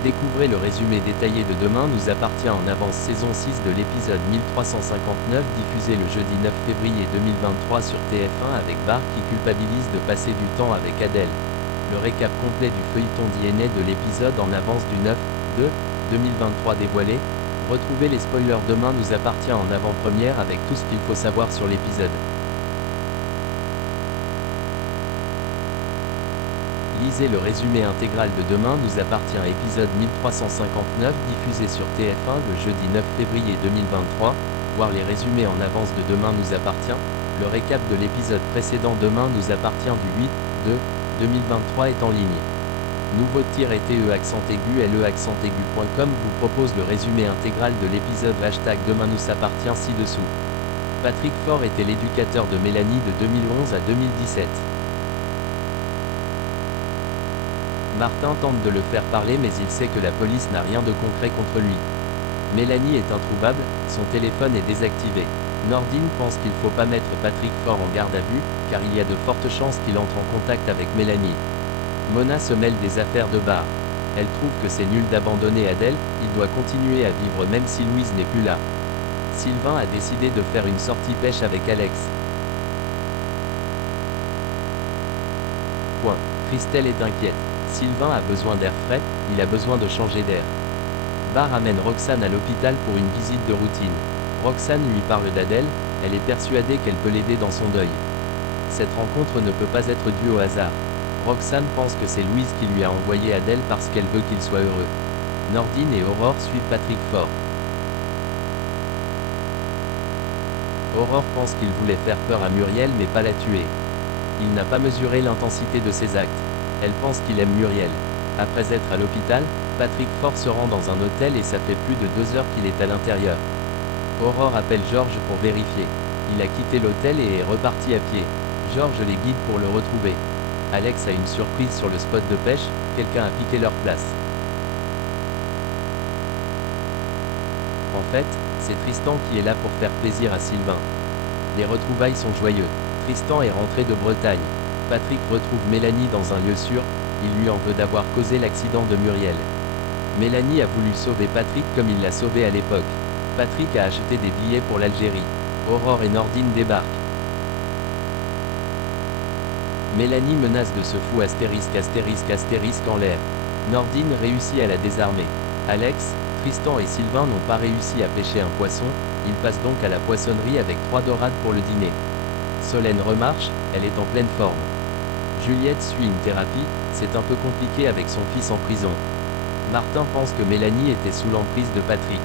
Découvrez le résumé détaillé de Demain nous appartient en avance saison 6 de l'épisode 1359 diffusé le jeudi 9 février 2023 sur TF1 avec Bart qui culpabilise de passer du temps avec Adèle. Le récap complet du feuilleton DNA de l'épisode en avance du 9/2/2023 dévoilé. Retrouvez les spoilers Demain nous appartient en avant-première avec tout ce qu'il faut savoir sur l'épisode. Lisez le résumé intégral de Demain nous appartient épisode 1359 diffusé sur TF1 le jeudi 9 février 2023. Voir les résumés en avance de Demain nous appartient. Le récap de l'épisode précédent Demain nous appartient du 8/2/2023 est en ligne. Nouveau-te accent aigu le-aigu.com vous propose le résumé intégral de l'épisode #Demain nous appartient ci-dessous. Patrick Faure était l'éducateur de Mélanie de 2011 à 2017. Martin tente de le faire parler mais il sait que la police n'a rien de concret contre lui. Mélanie est introuvable, son téléphone est désactivé. Nordine pense qu'il faut pas mettre Patrick Faure en garde à vue, car il y a de fortes chances qu'il entre en contact avec Mélanie. Mona se mêle des affaires de Bart. Elle trouve que c'est nul d'abandonner Adèle, il doit continuer à vivre même si Louise n'est plus là. Sylvain a décidé de faire une sortie pêche avec Alex. Christelle est inquiète. Sylvain a besoin d'air frais, il a besoin de changer d'air. Bart amène Roxane à l'hôpital pour une visite de routine. Roxane lui parle d'Adèle, elle est persuadée qu'elle peut l'aider dans son deuil. Cette rencontre ne peut pas être due au hasard. Roxane pense que c'est Louise qui lui a envoyé Adèle parce qu'elle veut qu'il soit heureux. Nordine et Aurore suivent Patrick Faure. Aurore pense qu'il voulait faire peur à Muriel mais pas la tuer. Il n'a pas mesuré l'intensité de ses actes. Elle pense qu'il aime Muriel. Après être à l'hôpital, Patrick Faure se rend dans un hôtel et ça fait plus de 2 heures qu'il est à l'intérieur. Aurore appelle Georges pour vérifier. Il a quitté l'hôtel et est reparti à pied. Georges les guide pour le retrouver. Alex a une surprise sur le spot de pêche, quelqu'un a piqué leur place. En fait, c'est Tristan qui est là pour faire plaisir à Sylvain. Les retrouvailles sont joyeuses. Tristan est rentré de Bretagne. Patrick retrouve Mélanie dans un lieu sûr, il lui en veut d'avoir causé l'accident de Muriel. Mélanie a voulu sauver Patrick comme il l'a sauvé à l'époque. Patrick a acheté des billets pour l'Algérie. Aurore et Nordine débarquent. Mélanie menace de ce fou astérisque en l'air. Nordine réussit à la désarmer. Alex, Tristan et Sylvain n'ont pas réussi à pêcher un poisson, ils passent donc à la poissonnerie avec 3 dorades pour le dîner. Solène remarche, elle est en pleine forme. Juliette suit une thérapie, c'est un peu compliqué avec son fils en prison. Martin pense que Mélanie était sous l'emprise de Patrick.